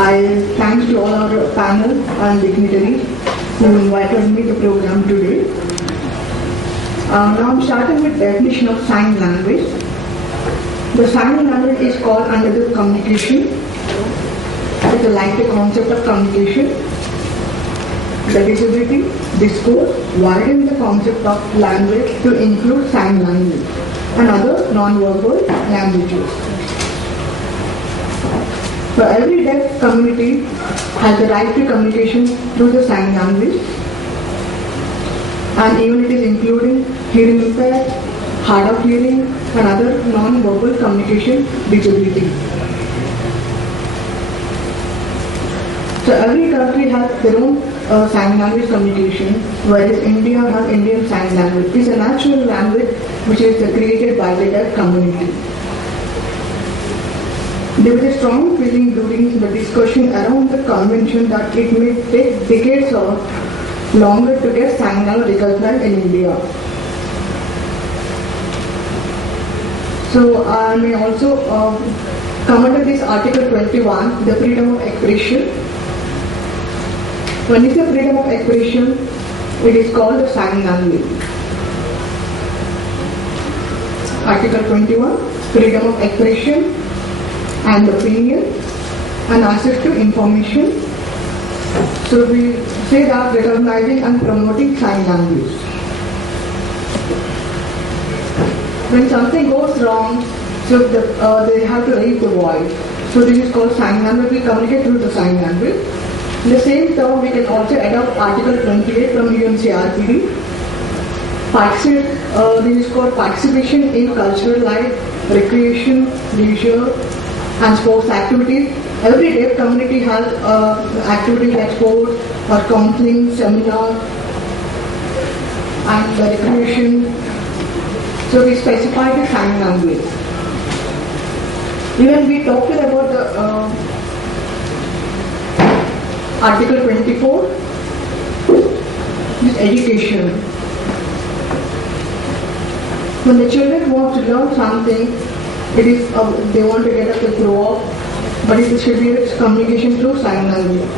I thanks to all our panel and dignitaries who invited me to the program today. Now I'm starting with definition of sign language. The sign language is called under the communication. It's like the concept of communication, the disability, discourse, widen the concept of language to include sign language and other non-verbal languages. So every deaf community has the right to communication through the sign language, and even it is including hearing impaired, hard of hearing and other non-verbal communication disability. So every country has their own sign language communication, whereas India has Indian Sign Language. It's a natural language which is created by the deaf community. There was a strong feeling during the discussion around the convention that it may take decades or longer to get sign language recognized in India. So I may also come under this Article 21, the freedom of expression. When it's a freedom of expression, it is called the sign language. Article 21, freedom of expression and opinion and access to information. So we say that recognizing and promoting sign language. When something goes wrong, so they have to raise the voice. So this is called sign language. We communicate through the sign language. In the same term, we can also adopt Article 28 from UNCRPD. This is called participation in cultural life, recreation, leisure, and sports activities. Every deaf community has activities like sports or counseling, seminar, and recreation. So we specify the sign language. Even we talked about the Article 24, is education. When the children want to learn something, it is they want to get up to grow up, but it should be communication through sign language.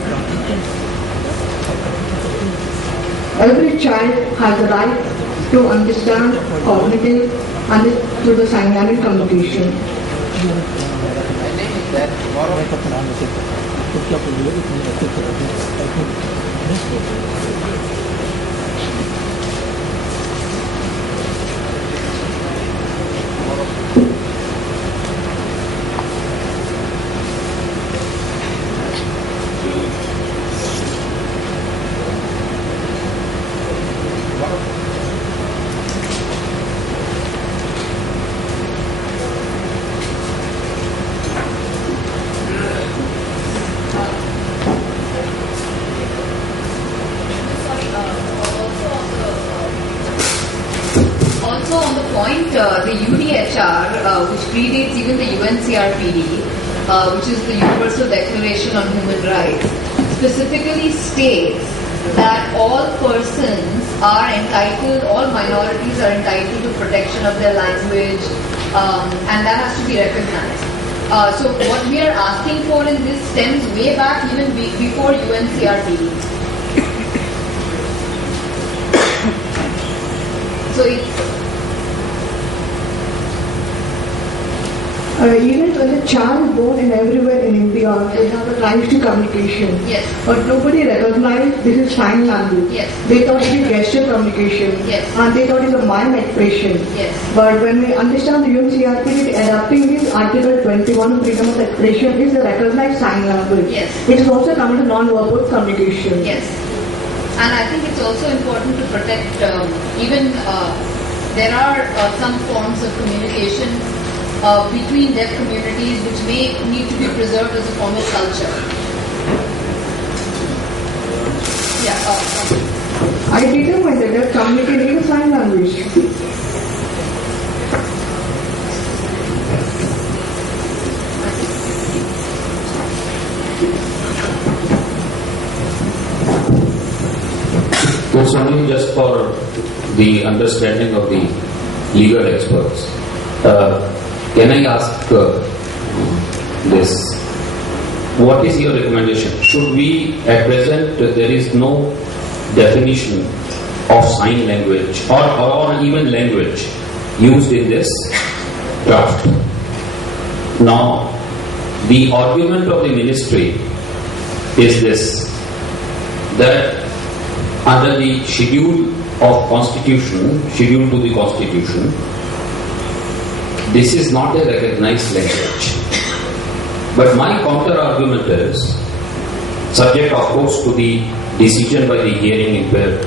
Every child has the right to understand cognitive and through the sign language communication. The UDHR, which predates even the UNCRPD, which is the Universal Declaration on Human Rights, specifically states that all persons are entitled, all minorities are entitled to protection of their language, and that has to be recognized. So what we are asking for in this stems way back even before UNCRPD. So it's even when a child is born in everywhere in India, they have the right to communication. Yes. But nobody recognized this is sign language. Yes. They thought it is gesture communication. Yes. And they thought it is a mime expression. Yes. But when we understand the UNCRPD adapting this Article 21 freedom of expression is a recognized sign language. Yes. It is also coming to non-verbal communication. Yes. And I think it's also important to protect even there are some forms of communication between deaf communities which may need to be preserved as a form of culture. Yeah. I determined that deaf community needs sign language. It's only just for the understanding of the legal experts. Can I ask this? what is your recommendation? Should we, at present, there is no definition of sign language or even language used in this draft. Now, the argument of the ministry is this, that under the schedule of constitution, schedule to the constitution, this is not a recognized language. But my counter argument is, subject of course to the decision by the hearing impaired